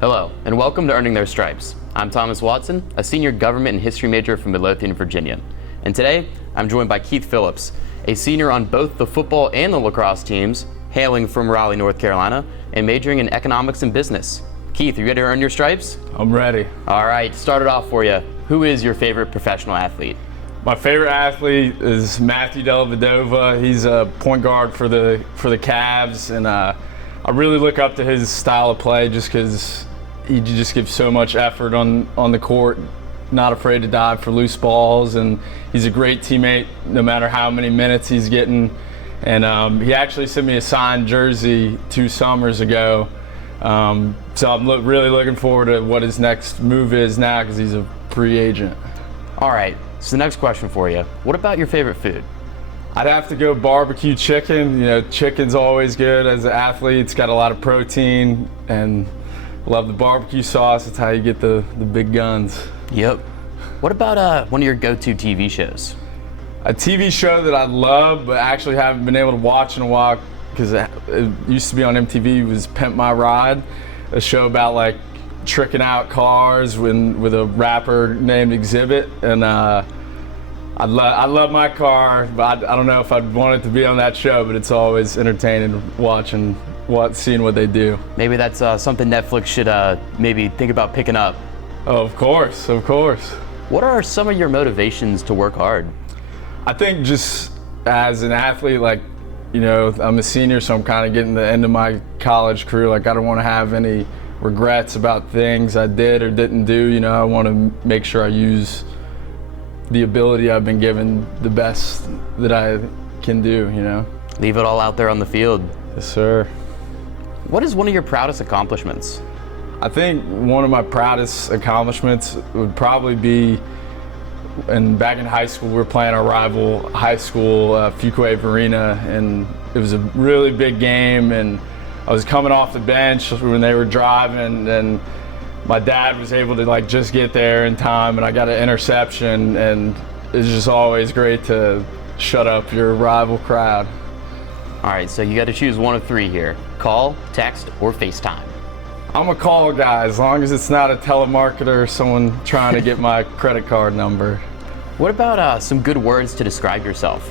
Hello, and welcome to Earning Their Stripes. I'm Thomas Watson, a senior government and history major from Midlothian, Virginia. And today, I'm joined by Keith Phillips, a senior on both the football and the lacrosse teams, hailing from Raleigh, North Carolina, and majoring in economics and business. Keith, are you ready to earn your stripes? I'm ready. All right, start it off for you. Who is your favorite professional athlete? My favorite athlete is Matthew Dellavedova. He's a point guard for the Cavs, and I really look up to his style of play just because he just gives so much effort on the court, not afraid to dive for loose balls, and he's a great teammate no matter how many minutes he's getting. And he actually sent me a signed jersey 2 summers ago. So I'm really looking forward to what his next move is now because he's a free agent. All right, so the next question for you. What about your favorite food? I'd have to go barbecue chicken. You know, chicken's always good as an athlete. It's got a lot of protein, and love the barbecue sauce. That's how you get the big guns. Yep. What about one of your go-to TV shows? A TV show that I love but actually haven't been able to watch in a while because it used to be on MTV was Pimp My Ride, a show about like tricking out cars with a rapper named Exhibit. And I love my car, but I don't know if I'd want it to be on that show, but it's always entertaining watching seeing what they do. Maybe that's something Netflix should maybe think about picking up. Oh, of course. What are some of your motivations to work hard? I think just as an athlete, like, you know, I'm a senior, so I'm kind of getting the end of my college career. Like, I don't want to have any regrets about things I did or didn't do. You know, I want to make sure I use the ability I've been given the best that I can do, you know. Leave it all out there on the field. Yes, sir. What is one of your proudest accomplishments? I think one of my proudest accomplishments would probably be, and back in high school, we were playing our rival high school, Fuquay Arena, and it was a really big game, and I was coming off the bench when they were driving, and my dad was able to like just get there in time, and I got an interception, and it's just always great to shut up your rival crowd. All right, so you got to choose one of 3 here. Call, text, or FaceTime. I'm a call guy, as long as it's not a telemarketer or someone trying to get my credit card number. What about some good words to describe yourself?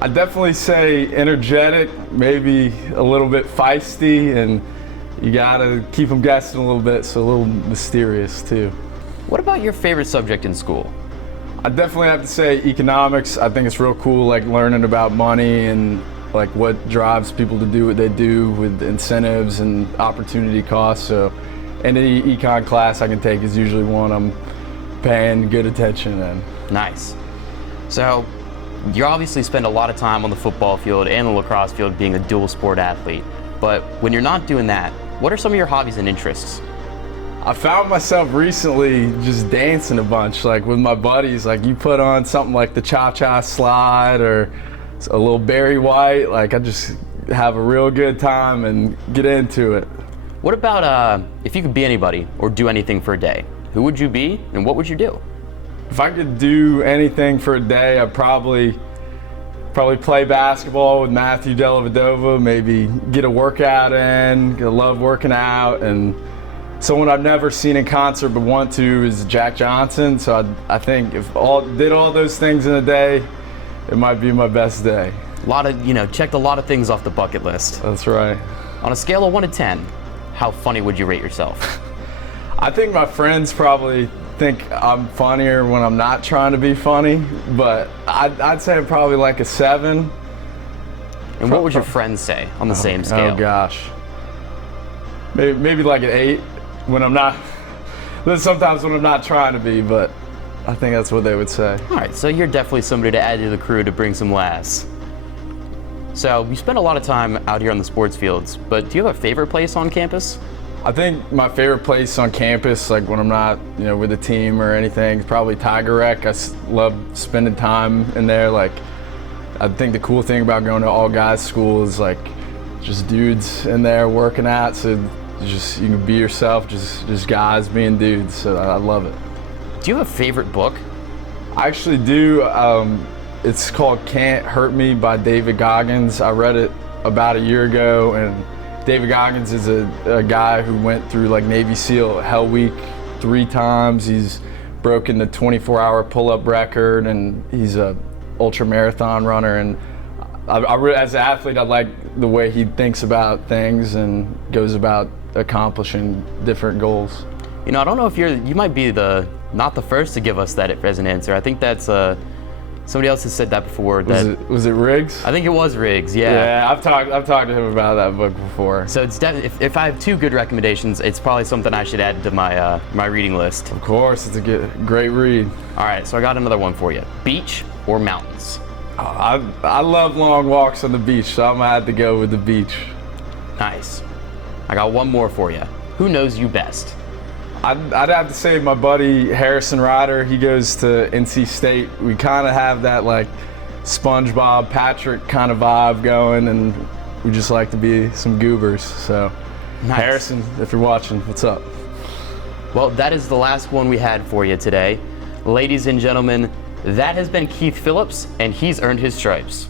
I'd definitely say energetic, maybe a little bit feisty, and you gotta keep them guessing a little bit, so a little mysterious too. What about your favorite subject in school? I definitely have to say economics. I think it's real cool, like learning about money and like what drives people to do what they do with incentives and opportunity costs. So any econ class I can take is usually one I'm paying good attention in. Nice. So you obviously spend a lot of time on the football field and the lacrosse field being a dual sport athlete. But when you're not doing that, what are some of your hobbies and interests? I found myself recently just dancing a bunch, like with my buddies. Like you put on something like the cha-cha slide or a little Barry White, like I just have a real good time and get into it. What about if you could be anybody or do anything for a day? Who would you be and what would you do? If I could do anything for a day, I'd probably play basketball with Matthew Dellavedova, maybe get a workout in. I love working out, and someone I've never seen in concert but want to is Jack Johnson. So I think if did all those things in a day, it might be my best day. Checked a lot of things off the bucket list. That's right. On a scale of 1 to 10, how funny would you rate yourself? I think my friends probably think I'm funnier when I'm not trying to be funny, but I'd say I'm probably like a 7. And what would your friends say on the same scale? Oh gosh. Maybe like an 8 when I'm not, sometimes when I'm not trying to be, but I think that's what they would say. All right, so you're definitely somebody to add to the crew to bring some laughs. So you spend a lot of time out here on the sports fields, but do you have a favorite place on campus? I think my favorite place on campus, like when I'm not, with a team or anything, is probably Tiger Rec. I love spending time in there. Like, I think the cool thing about going to all guys school is like just dudes in there working out. So you can be yourself, just guys being dudes. So I love it. Do you have a favorite book? I actually do. It's called Can't Hurt Me by David Goggins. I read it about a year ago, and David Goggins is a guy who went through like Navy SEAL Hell Week 3 times. He's broken the 24-hour pull-up record, and he's a ultra marathon runner. And as an athlete, I like the way he thinks about things and goes about accomplishing different goals. You know, I don't know if you might be not the first to give us that as an answer. I think that's somebody else has said that before. Was it Riggs? I think it was Riggs. Yeah. Yeah, I've talked to him about that book before. So it's if I have 2 good recommendations, it's probably something I should add to my my reading list. Of course, it's a great read. All right, so I got another one for you. Beach or mountains? I love long walks on the beach, so I'm gonna have to go with the beach. Nice. I got one more for you. Who knows you best? I'd have to say my buddy Harrison Ryder. He goes to NC State. We kind of have that like SpongeBob, Patrick kind of vibe going, and we just like to be some goobers. So, nice. Harrison, if you're watching, what's up? Well, that is the last one we had for you today. Ladies and gentlemen, that has been Keith Phillips, and he's earned his stripes.